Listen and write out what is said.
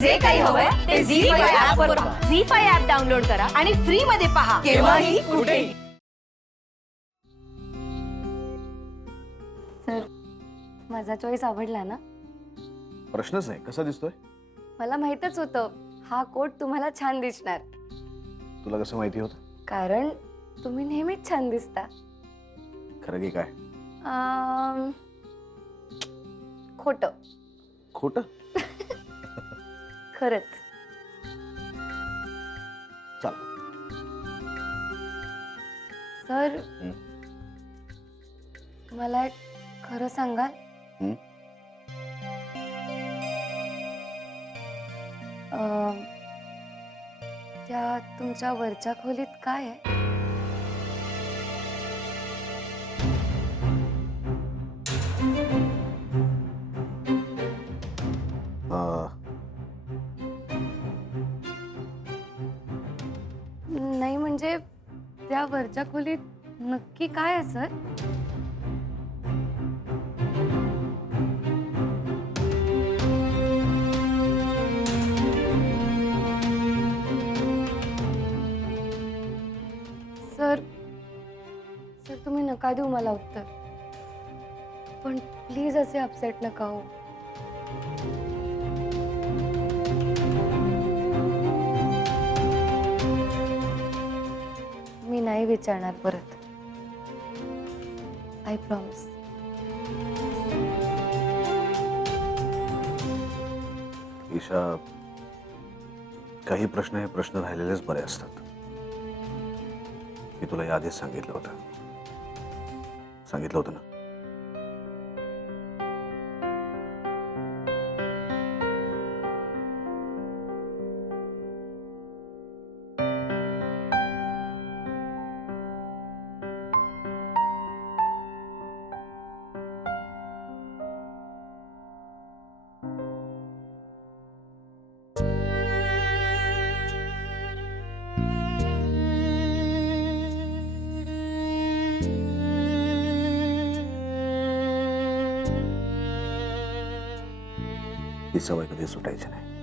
जे काही हवंय ते झी5 ऍप वर पहा. झी5 ऍप डाउनलोड करा आणि फ्री मध्ये पहा केव्हाही कुठेही. सर, माझा चॉईस आवडला ना? प्रश्नच नाही. कसा दिसतोय? मला माहितच होतं हा कोट तुम्हाला छान दिसणार, तुला कसं माहिती होतं? कारण तुम्ही नेहमीच छान दिसता. खरं की काय? खोटं. खोटं? खरंच. चल. सर, मला एक खरं सांगाल? हं? त्या तुमच्या वरच्या खोलीत काय आहे? नाही म्हणजे त्या वरच्या खोलीत नक्की काय आहे सर? सर, सर तुम्ही नका देऊ मला उत्तर, पण प्लीज असे अपसेट नका हो. मी नाही विचारणार परत. I promise. ईशा, काही प्रश्न हे प्रश्न राहिलेलेच बरे असतात. मी तुला याआधीच सांगितलं होतं ना. ही सवय कधी सुटायची नाही.